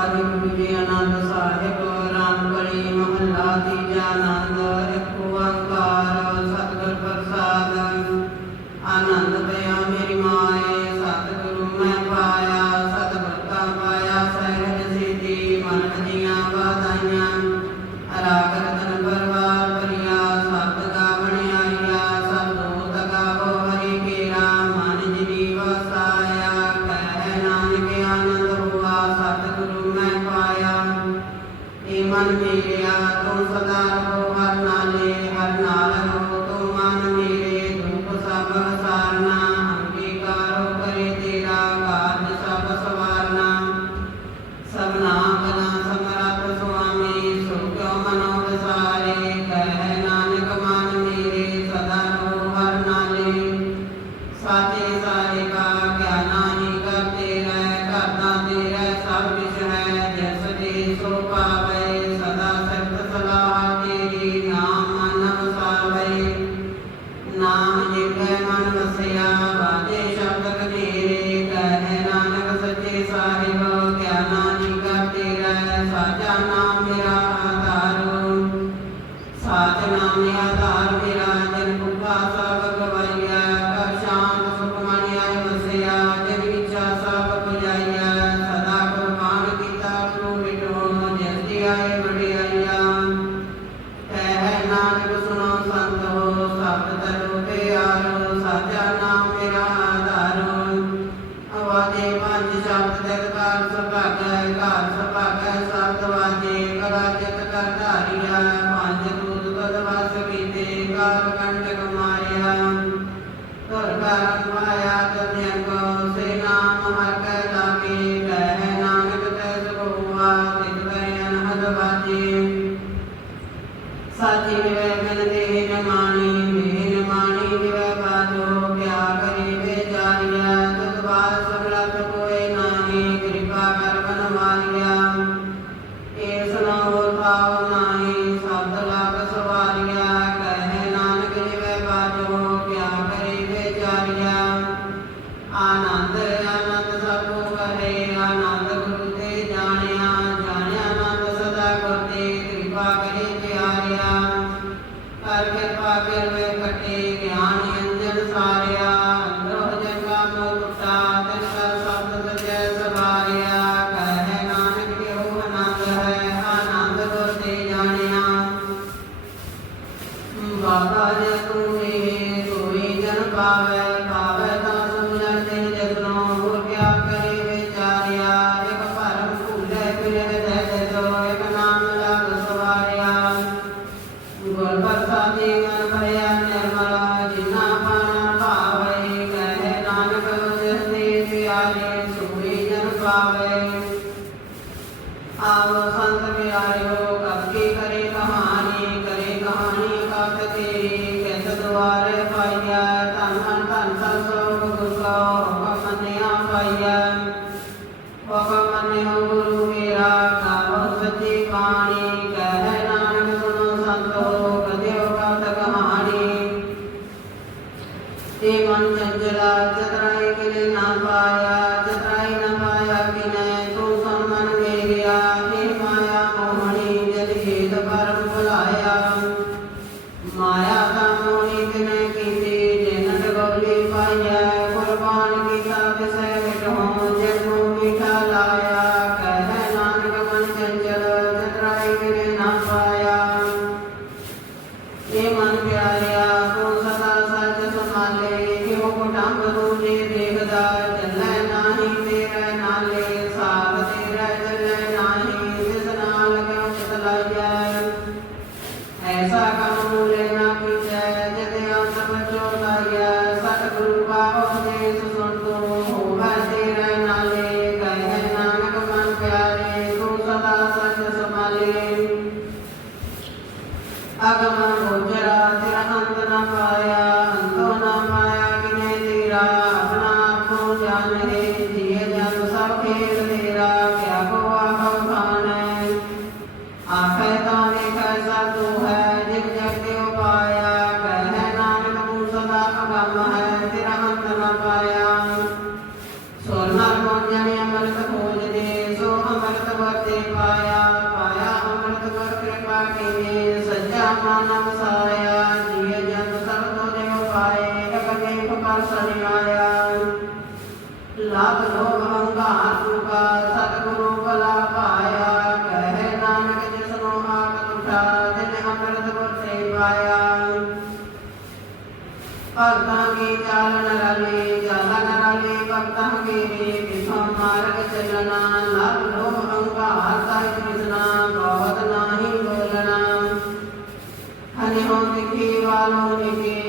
आनंद प्रसाद आनंद दया सदा तो तो पर्तांगे चालन रवे जलन रवे पर्तांगे मे विधम मार्ग चलना लाभ लोह अंगा हाथा कृष्णा गौत नाही बोलना हनिहों दिखे वालों दिखे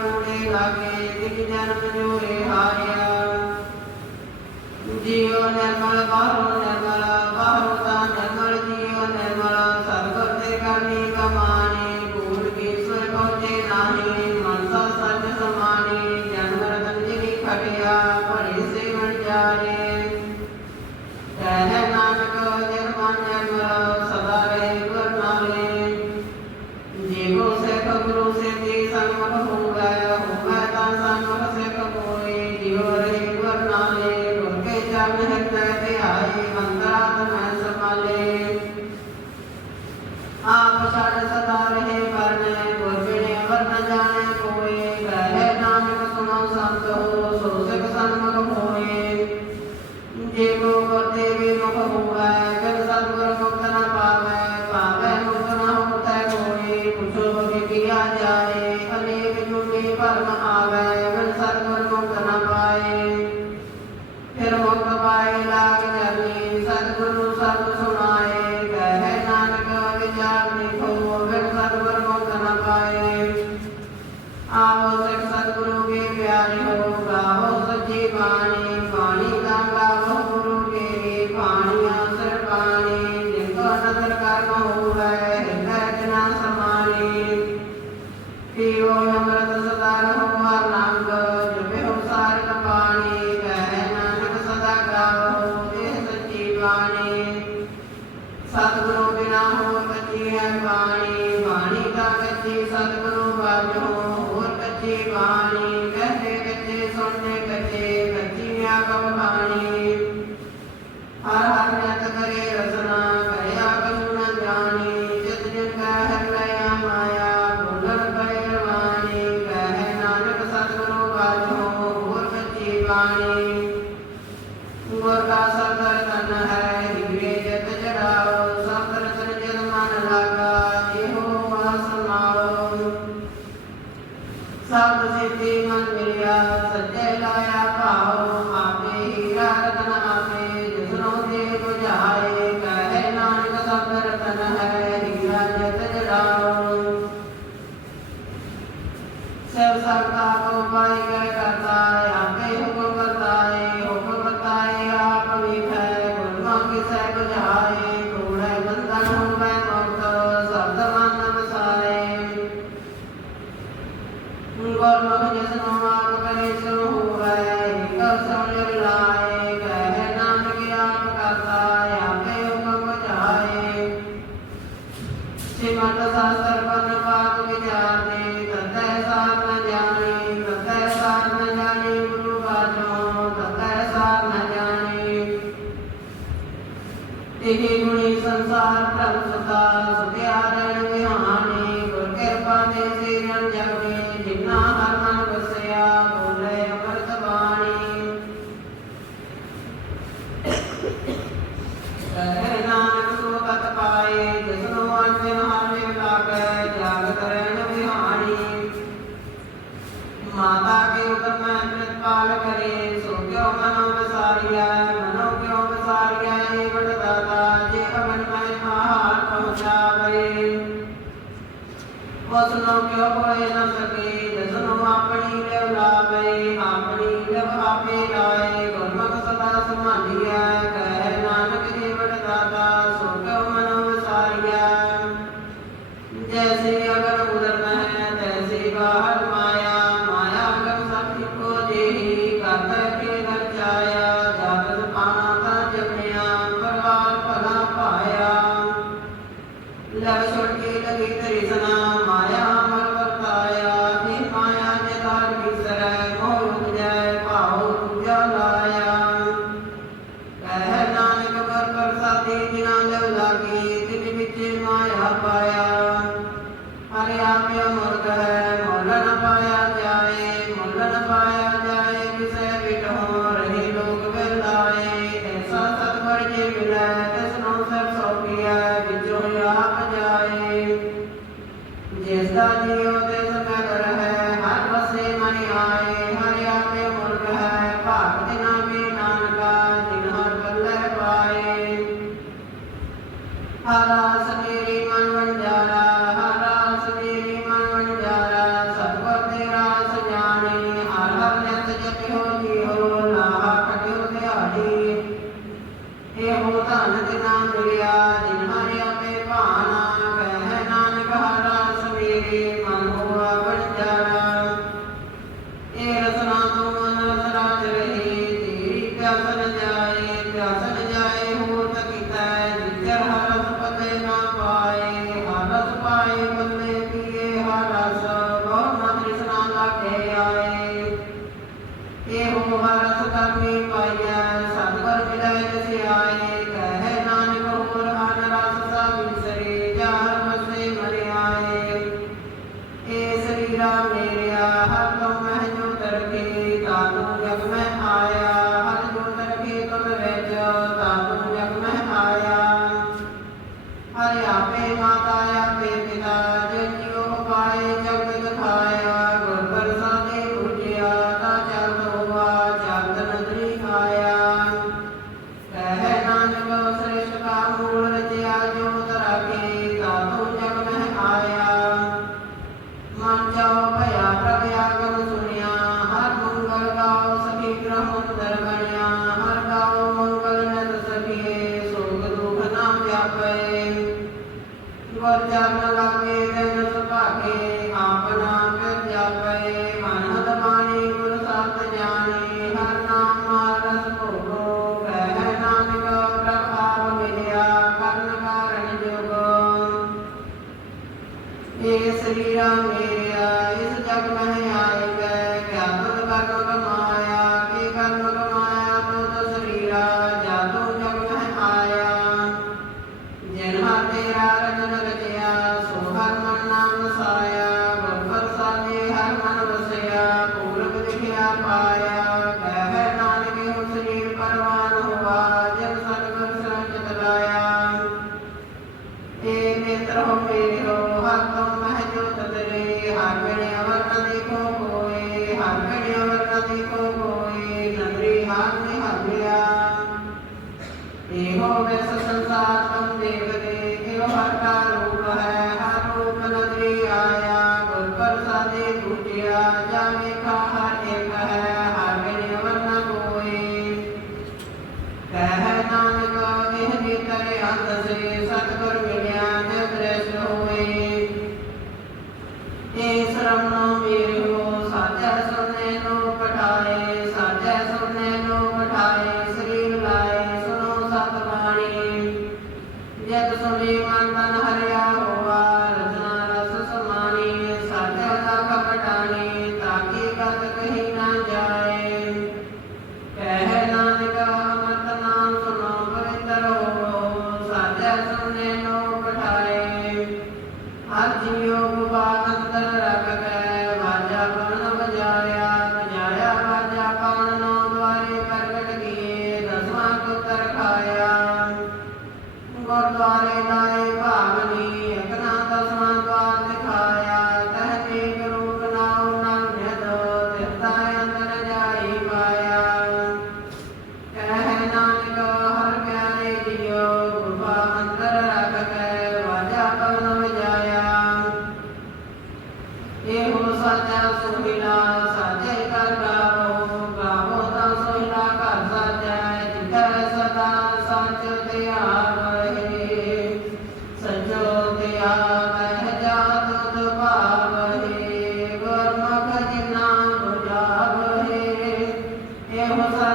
रूपे भागे दिख जन जोरे हारिया जीव निर्मल बारो निर्मल ਸਾਰਨ ਹੱਤਾ ਧਿਆਇ ao um... ਸਾਰਿਆਂ ਦੇ ਵਰਦਾਤਾ ਜੇ ਅਮਨ ਮੈਂ ਮਾਰ ਪਹੁੰਚਾਵੇ ਉਸ ਨੂੰ ਕਿਉਂ ਪੜੇ ਨਾ ਸਕੇ ਜਿਸ ਨੂੰ ਆਪਣੀ ਲੈ ਉਲਾਵੇ ਆਪਣੀ Sri Ram.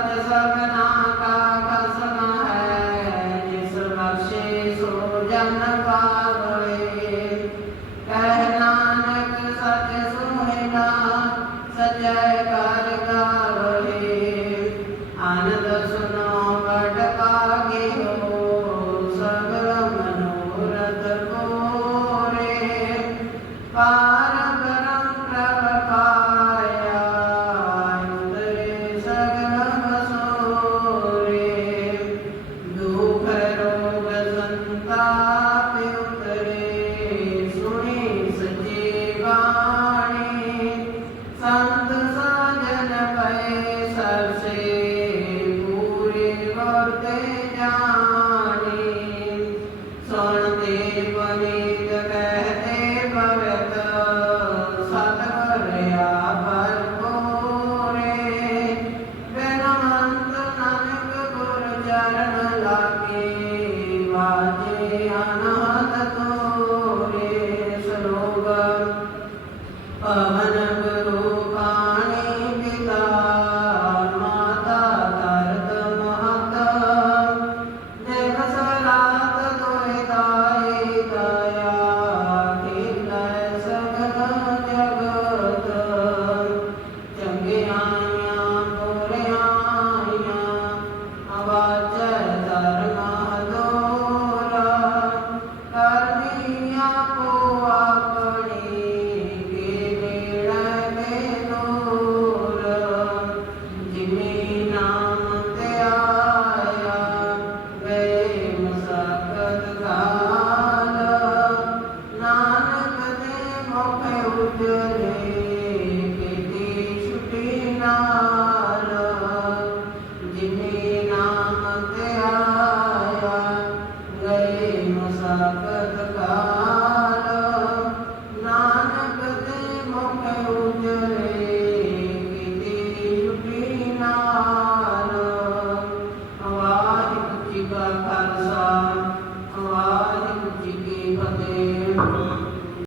ተሳ